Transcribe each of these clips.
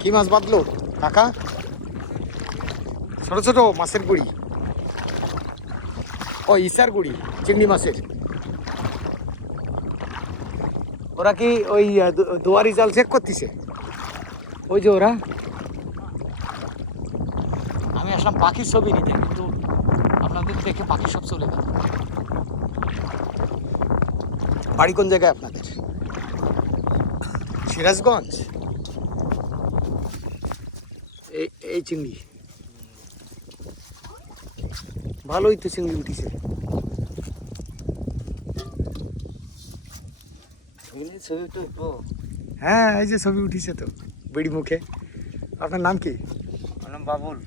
কি মাছ বাঁধলো কাকা? ছোট ছোট মাছের গুড়ি, ও ইসার গুড়ি, চিংড়ি মাছের। ওরা কি ওই দুয়ারি জাল চেক করতেছে? ওই যে ওরা। আমি আসলাম পাখির ছবি নিতে, কিন্তু আপনাদের দেখে পাখি সব চলে গেল। বাড়ি কোন জায়গায় আপনাদের? সিরাজগঞ্জ। এই চিংড়ি ভালোই তো চিংড়ি উঠিছে। হ্যাঁ, এই যে ছবি উঠিছে তো বেড়ি মুখে। আপনার নাম কি? আমার নাম বাবুল।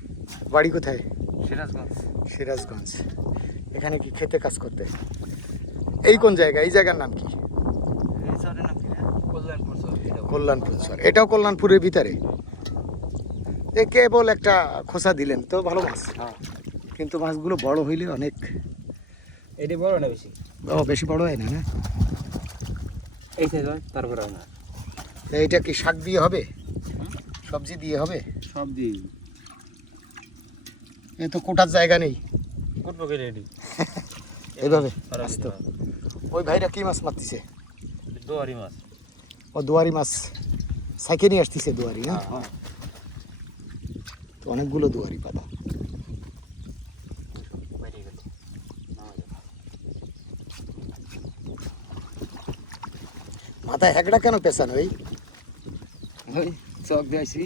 বাড়ি কোথায়? সিরাজগঞ্জ। সিরাজগঞ্জ। এখানে কি খেতে কাজ করতে? এই কোন জায়গা? এই জায়গার নাম কি? এই শহরের নাম কি? কল্যাণপুর শহর। কল্যাণপুর শহর। এটাও কল্যাণপুরের ভিতরে? কেবল একটা খোসা দিলেন তো, ভালো মাছ। হ্যাঁ, কিন্তু মাছগুলো বড় হইলে অনেক। এটি বড় না বেশি? ও, বেশি বড় হয় না? না, এই সাইজ হয়, তারপরে হয় না। এইটা কি শাক দিয়ে হবে? সবজি দিয়ে হবে? সব দিই। এ তো কোটার জায়গা নেই। কোটবো কে রেডি? এইভাবে আসতো। ওই ভাইরা কি মাছ মারতেছে? দুয়ারি মাছ। ও দুয়ারি মাছ সাইকে নিয়ে আসতেছে। দুয়ারি না? হ্যাঁ, তো অনেকগুলো দুয়ারি পাতা। বেরিয়ে গেছে। মাথায় হেগড়া কেন পেছানো? ওই ওই চক দিয়েছি।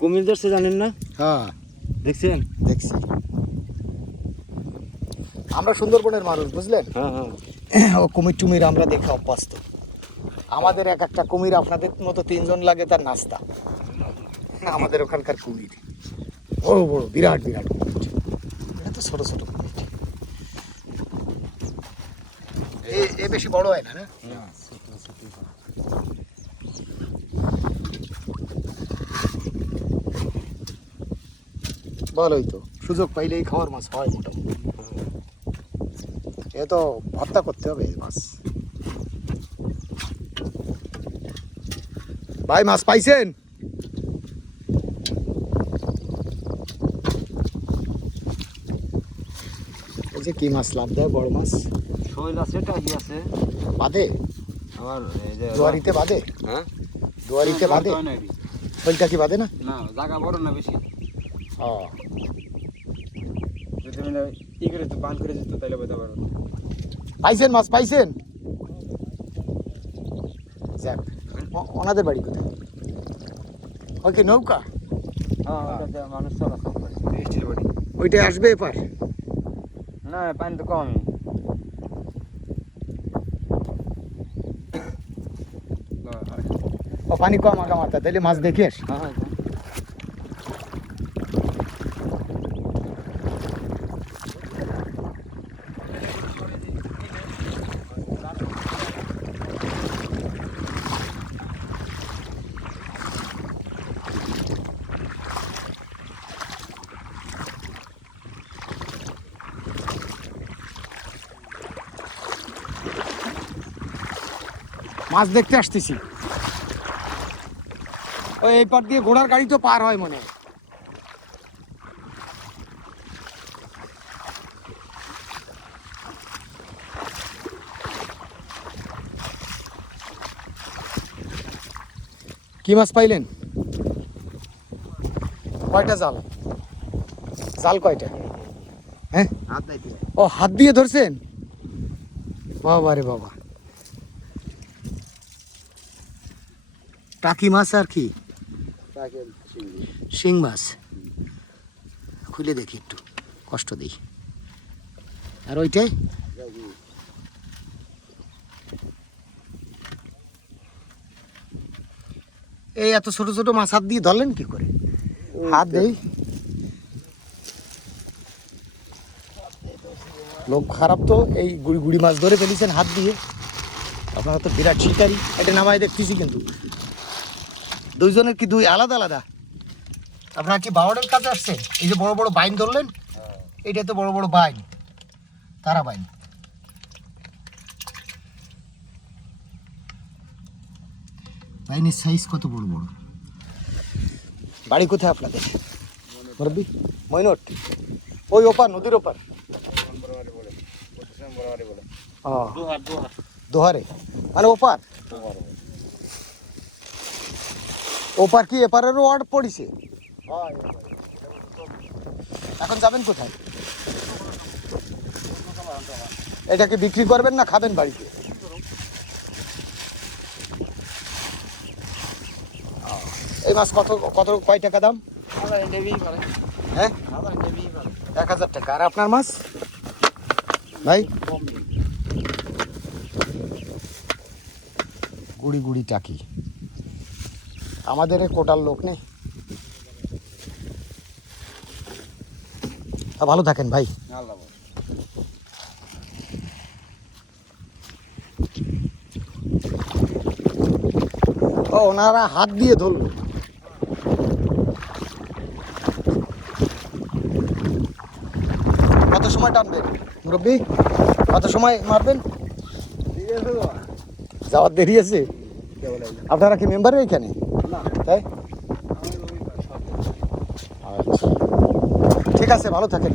কুমির ধরছে জানেন না? হ্যাঁ, দেখছেন? দেখছি। আমরা সুন্দরবনের মানুষ, বুঝলেন? হ্যাঁ হ্যাঁ। ও কুমির টুমির আমরা দেখে অভ্যস্ত। আমাদের এক একটা কুমির আপনাদের মতো 3 জন লাগে তার নাস্তা। আমাদের ওখানকার কুমির বড় বড়, বিরাট বিরাট কুমির। এটা তো ছোট ছোট কুমির। এ বেশি বড় হয় না? না, ভালোই তো, সুযোগ পাইলেই খাওয়ার মাছ হয় মোটামুটি। এ তো ভর্তা করতে হবে এই মাছ। ভাই মাছ পাইছেন? এই যে কি মাছ লাভ দেয়, বড় মাছ। শৈল আছে, টাকি আছে। বাদে? আবার এই যে দুয়ারিতে বাদে? হ্যাঁ, দুয়ারিতে বাদে? শৈলটা কি বাদে না? না, জায়গা বড় না বেশি। ও, যদি মানে ই করে তো বান করে দিত তাহলে বলতে পারো। পাইছেন মাছ পাইছেন? যাক, ওনাদের বাড়ি কোথায়? ওই কি নৌকা? হ্যাঁ, ওটাতে মানুষ চলাচল করে। বৃষ্টির বাড়ি। ওইটা আসবে এপার? না, পানি তো কমই। ও, পানি কম আগা মাথা, তাহলে মাছ দেখে আসি। হ্যাঁ হ্যাঁ। মাছ দেখতে আসতেছি। ওই এই পার দিয়ে ঘোড়ার গাড়ি তো পার হয় মনে হয়। কি মাছ পাইলেন? কয়টা জাল? জাল কয়টা? হ্যাঁ, হাত নাই তো। ও, হাত দিয়ে ধরছেন? বাবা রে বাবা। টাকি মাছ আর কি? শিং মাছ। খুলে দেখি একটু, কষ্ট দিই। আর ওইটাই? এই এত ছোট ছোট মাছ হাত দিয়ে ধরলেন কি করে? হাত দেই, লোক খারাপ তো। এই গুড়ি গুড়ি মাছ ধরে ফেলেছেন হাত দিয়ে। আপনারা তো বিরাট শিকারি। এটা নামায় দেখতেছি, কিন্তু দুইজনের কি দুই আলাদা আলাদা? আপনারা কি বাওয়ারের কাজে আসছেন? এই যে বড় বড় বাইন ধরলেন, এইটা তো বড় বড় বাইন। কারাবাইন। বাইনের সাইজ কত বড় বড়। বাড়ি কোথায় আপনাদের মুরব্বি? মইনট, ওই ওপার, নদীর ওপার। দোহারে মানে ওপার। ওপার কি এপারেরও ওয়ার্ড পড়িছে? এখন যাবেন কোথায়? এটাকে বিক্রি করবেন না খাবেন বাড়িতে? এই মাছ কত কত কয় টাকা দাম? হ্যাঁ 1000 টাকা। আর আপনার মাছ ভাই? গুড়ি গুড়ি টাকি। আমাদের এ কোটার লোক নেই। ভালো থাকেন ভাই। ও ওনারা হাত দিয়ে ধরলো। কত সময় টানবেন মুরব্বি? কত সময় মারবেন? যাওয়ার দেরি আছে? আপনারা কি মেম্বার এখানে? তাই আচ্ছা, ঠিক আছে, ভালো থাকেন।